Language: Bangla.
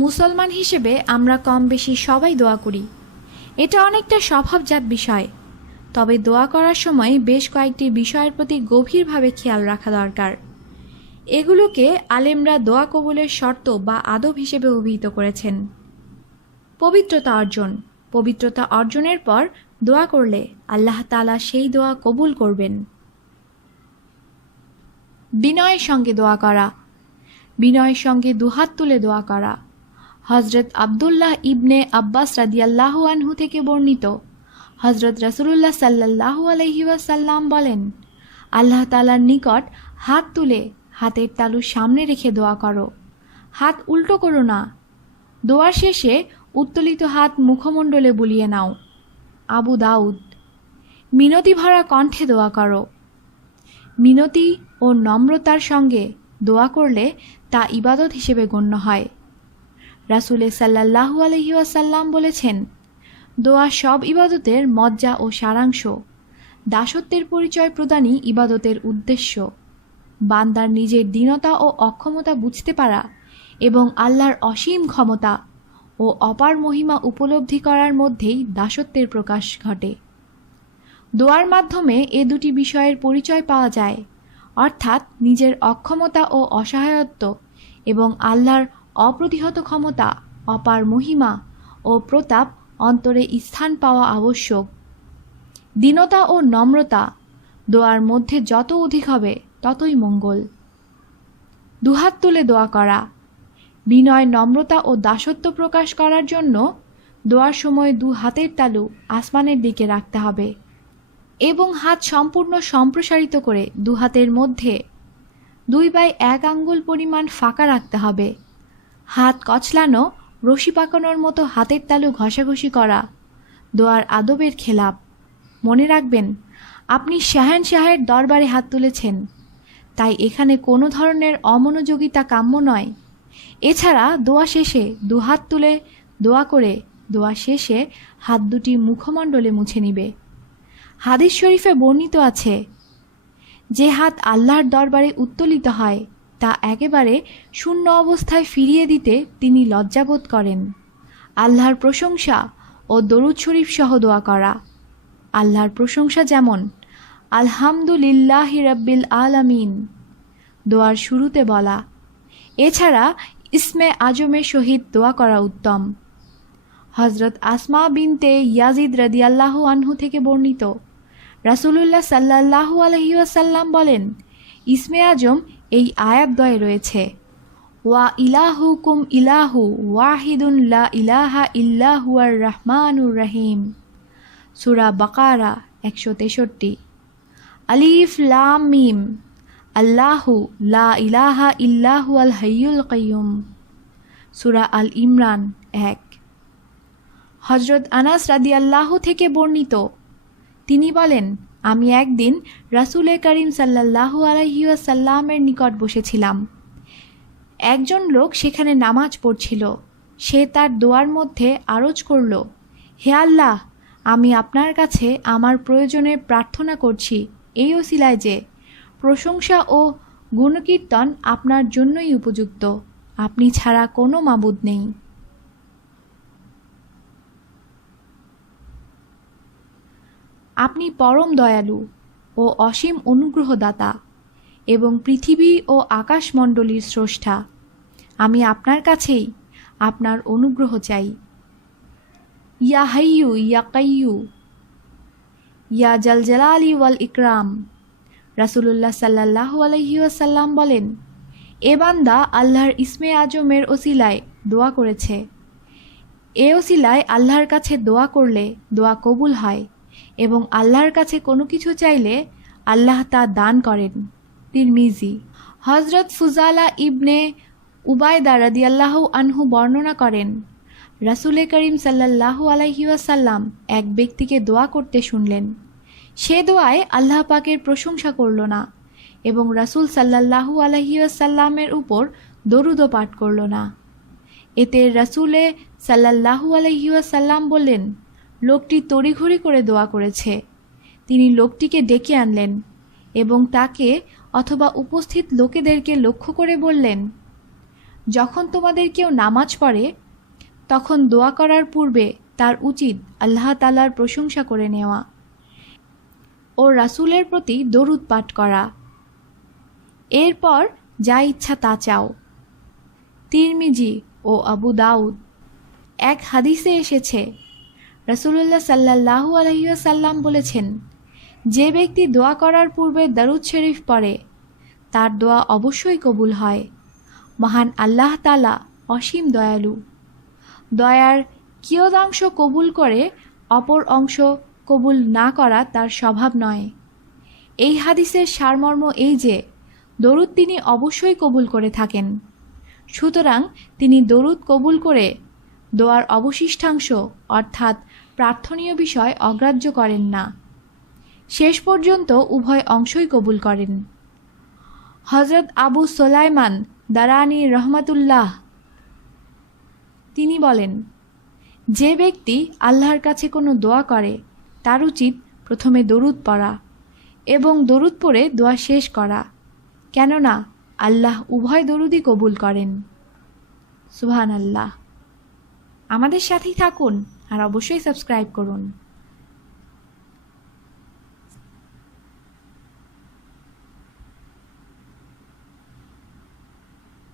মুসলমান হিসেবে আমরা কম বেশি সবাই দোয়া করি। এটা অনেকটা স্বভাবজাত বিষয়। তবে দোয়া করার সময় বেশ কয়েকটি বিষয়ের প্রতি গভীরভাবে খেয়াল রাখা দরকার। এগুলোকে আলেমরা দোয়া কবুলের শর্ত বা আদব হিসেবে অভিহিত করেছেন। পবিত্রতা অর্জন। পবিত্রতা অর্জনের পর দোয়া করলে আল্লাহ তাআলা সেই দোয়া কবুল করবেন। বিনয়ের সঙ্গে দোয়া করা। বিনয়ের সঙ্গে দুহাত তুলে দোয়া করা। হযরত আব্দুল্লাহ ইবনে আব্বাস রাদিয়াল্লাহু আনহু থেকে বর্ণিত, হযরত রাসূলুল্লাহ সাল্লাল্লাহু আলাইহি ওয়াসাল্লাম বলেন, আল্লাহ তাআলার নিকট হাত তুলে হাতের তালু সামনে রেখে দোয়া করো, হাত উল্টো করো না। দোয়ার শেষে উত্তোলিত হাত মুখমণ্ডলে বুলিয়ে নাও। আবু দাউদ। মিনতি ভরা কণ্ঠে দোয়া করো। মিনতি ও নম্রতার সঙ্গে দোয়া করলে তা ইবাদত হিসেবে গণ্য হয়। রাসূল সাল্লাল্লাহু আলাইহি ওয়াসাল্লাম বলেছেন, দোয়া সব ইবাদতের মজ্জা ও সারাংশ। দাসত্বের পরিচয় প্রদানই ইবাদতের উদ্দেশ্য। বান্দার নিজের দীনতা ও অক্ষমতা বুঝতে পারা এবং আল্লাহর অসীম ক্ষমতা ও অপার মহিমা উপলব্ধি করার মধ্যেই দাসত্বের প্রকাশ ঘটে। দোয়ার মাধ্যমে এ দুটি বিষয়ের পরিচয় পাওয়া যায়, অর্থাৎ নিজের অক্ষমতা ও অসহায়ত্ব এবং আল্লাহর অপ্রতিহত ক্ষমতা, অপার মহিমা ও প্রতাপ অন্তরে স্থান পাওয়া আবশ্যক। দীনতা ও নম্রতা দোয়ার মধ্যে যত অধিক হবে ততই মঙ্গল। দুহাত তুলে দোয়া করা। বিনয়, নম্রতা ও দাসত্ব প্রকাশ করার জন্য দোয়ার সময় দু হাতের তালু আসমানের দিকে রাখতে হবে এবং হাত সম্পূর্ণ সম্প্রসারিত করে দু হাতের মধ্যে 2/1 আঙ্গুল পরিমাণ ফাঁকা রাখতে হবে। হাত কচলানো, রশি পাকানোর মতো হাতের তালু ঘষাঘষি করা দোয়ার আদবের খেলাপ। মনে রাখবেন, আপনি শাহেনশাহের দরবারে হাত তুলেছেন, তাই এখানে কোনো ধরনের অমনোযোগিতা কাম্য নয়। এছাড়া দোয়া শেষে দুহাত তুলে দোয়া করে দোয়া শেষে হাত দুটি মুখমণ্ডলে মুছে নিবে। হাদিস শরীফে বর্ণিত আছে, যে হাত আল্লাহর দরবারে উত্তোলিত হয় তা একেবারে শূন্য অবস্থায় ফিরিয়ে দিতে তিনি লজ্জাবোধ করেন। আল্লাহর প্রশংসা ও দরুদ শরীফ সহ দোয়া করা। আল্লাহর প্রশংসা যেমন আলহামদুলিল্লাহি রাব্বিল আলামিন দোয়ার শুরুতে বলা। এছাড়া ইসমে আজমের সহিত দোয়া করা উত্তম। হযরত আসমা বিনতে ইয়াজিদ রাদিয়াল্লাহু আনহু থেকে বর্ণিত, রাসূলুল্লাহ সাল্লাল্লাহু আলাইহি ওয়াসাল্লাম বলেন, ইসমে আজম এই আয়াতদ্বয়ে রয়েছে, ওয়া ইলাহুকুম ইলাহু ওয়াহিদুন লা ইলাহা ইল্লা হুয়ার রহমানুর রহিম। সূরা বাকারা 163। আলিফ লাম মিম আল্লাহু লা ইলাহা ইল্লা হুয়াল হাইয়ুল কাইয়ুম। সূরা আল ইমরান 1। হযরত আনাস রাদিয়াল্লাহু থেকে বর্ণিত, তিনি বলেন, আমি একদিন রাসূল করিম সাল্লাল্লাহু আলাইহি ওয়াসাল্লামের নিকট বসেছিলাম। একজন লোক সেখানে নামাজ পড়ছিল। সে তার দোয়ার মধ্যে আরজ করল, হে আল্লাহ, আমি আপনার কাছে আমার প্রয়োজনে প্রার্থনা করছি এই ওসিলায় যে প্রশংসা ও গুণকীর্তন আপনার জন্যই উপযুক্ত, আপনি ছাড়া কোনো মাবুদ নেই। আপনি পরম দয়ালু ও অসীম অনুগ্রহদাতা এবং পৃথিবী ও আকাশমণ্ডলীর স্রষ্টা। আমি আপনার কাছেই আপনার অনুগ্রহ চাই। ইয়া হাইয়ু ইয়া কাইয়্যু ইয়া জালজালালি ওয়াল ইকরাম। রাসূলুল্লাহ সাল্লাল্লাহু আলাইহি ওয়াসাল্লাম বলেন, এ বান্দা আল্লাহর ইসমে আজমের ওসিলায় দোয়া করেছে। এ ওসিলায় আল্লাহর কাছে দোয়া করলে দোয়া কবুল হয় এবং আল্লাহর কাছে কোনো কিছু চাইলে আল্লাহ তা দান করেন। তিরমিজি। হযরত ফুজালা ইবনে উবায়দা রাদিয়াল্লাহু আনহু বর্ণনা করেন, রাসূল করিম সাল্লাল্লাহু আলাইহি ওয়াসাল্লাম এক ব্যক্তিকে দোয়া করতে শুনলেন। সে দোয়ায় আল্লাহ পাকের প্রশংসা করল না এবং রাসূল সাল্লাল্লাহু আলাইহি ওয়াসাল্লামের উপর দরুদও পাঠ করল না। এতে রাসূল সাল্লাল্লাহু আলাইহি ওয়াসাল্লাম বললেন, লোকটি তড়িঘড়ি করে দোয়া করেছে। তিনি লোকটিকে ডেকে আনলেন এবং তাকে অথবা উপস্থিত লোকেদেরকে লক্ষ্য করে বললেন, যখন তোমাদের কেউ নামাজ পড়ে তখন দোয়া করার পূর্বে তার উচিত আল্লাহ তাআলার প্রশংসা করে নেওয়া ও রাসূলের প্রতি দরুদ পাঠ করা। এরপর যা ইচ্ছা তা চাও। তিরমিজি ও আবু দাউদ। এক হাদিসে এসেছে, রাসূলুল্লাহ সাল্লাল্লাহু আলাইহি ওয়াসাল্লাম বলেছেন, যে ব্যক্তি দোয়া করার পূর্বে দরুদ শরীফ পড়ে তার দোয়া অবশ্যই কবুল হয়। মহান আল্লাহ তাআলা অসীম দয়ালু। দয়ার কিয়দাংশ কবুল করে অপর অংশ কবুল না করা তার স্বভাব নয়। এই হাদিসের সারমর্ম এই যে দরুদ তিনি অবশ্যই কবুল করে থাকেন, সুতরাং তিনি দরুদ কবুল করে দোয়ার অবশিষ্টাংশ অর্থাৎ প্রার্থনীয় বিষয় অগ্রাহ্য করেন না, শেষ পর্যন্ত উভয় অংশই কবুল করেন। হযরত আবু সুলাইমান দারানী রহমাতুল্লাহ তিনি বলেন, যে ব্যক্তি আল্লাহর কাছে কোনো দোয়া করে তার উচিত প্রথমে দরুদ পড়া এবং দরুদ পড়ে দোয়া শেষ করা, কেননা আল্লাহ উভয় দরুদই কবুল করেন। সুবহানাল্লাহ। আমাদের সাথেই থাকুন আর অবশ্যই সাবস্ক্রাইব করুন।